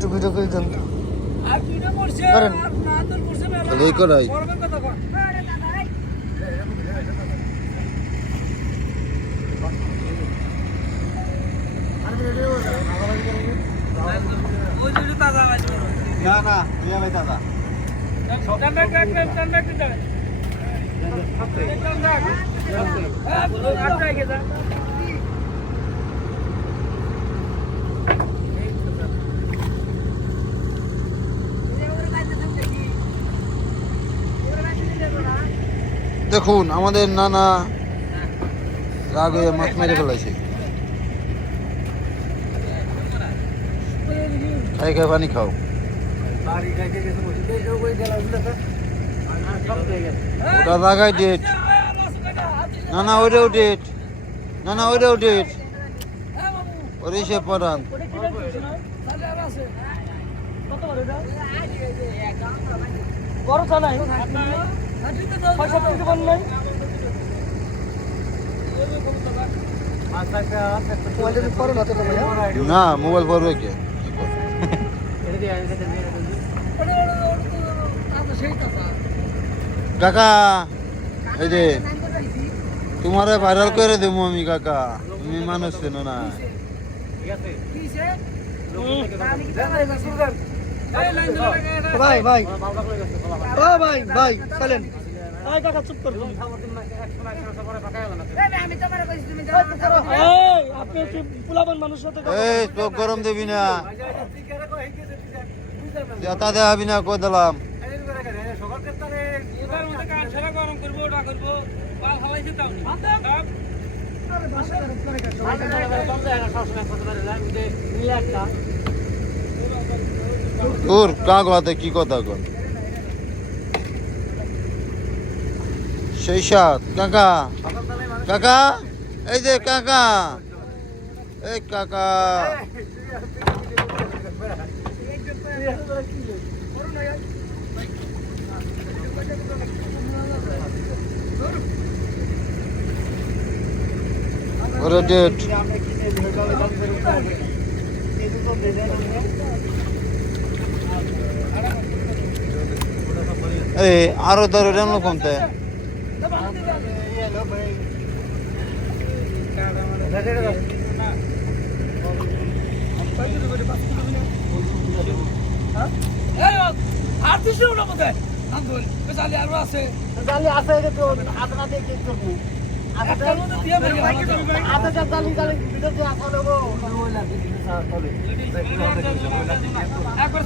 একটু ভিডিও করে দেন। আর করেন। না তোর পড়ছে এই করাই। না না ইয়া ভাই দাদা। ঠান্ডা দেখুন, আমাদের নানা রাগ মাছ মেরে ফেলাইছে। খাই খাই পানি খাও। ওটা জায়গায় ডেট না না ওইটাও ডেট না না ওইটাও ডেট ওরে সে পড়ান বড় নাই না তো ভাইয়া না মোবাইল পড়বে কে কাকা এই যে তোমারে ভাইরাল করে দেবো আমি কাকা। তুমি মানুষ চেনো না। ভাই ভাই ও ভাই ভাই চলেন আয় কাকা চুপ কর আমি তোমার কইছি তুমি এই আপনি কি পুলাবান মানুষ সাথে এই চোখ গরম দিবি না যেতা দেখাবি না কই দিলাম এটার মধ্যে কান তোর কাক হাতে কি কথা কন? সেই সাত। কাকা কাকা, এই যে কাকা, এই কাকা। ওরে ডেট। আরও ধরে রেমলো কমতে। বেচালি আরও আছে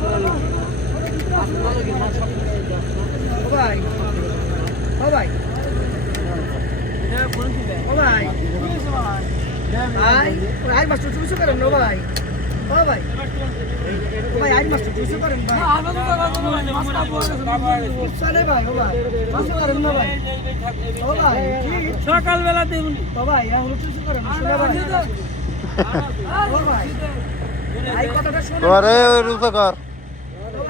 তো মোবাইলটা এই তো মরবো না ভাই ও ভাই ভাই আই আই মাস্টার চুষে করেন ভাই ও ভাই ও ভাই মাস্টার চুষে চলে ভাই ও ভাই চুষে করেন না ভাই ও ভাই করেন আই কথাটা শুনে এই ওই রুচা কর ও ভাই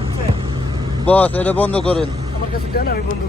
বস এটা বন্ধ করেন আমার কাছে আমি বন্ধ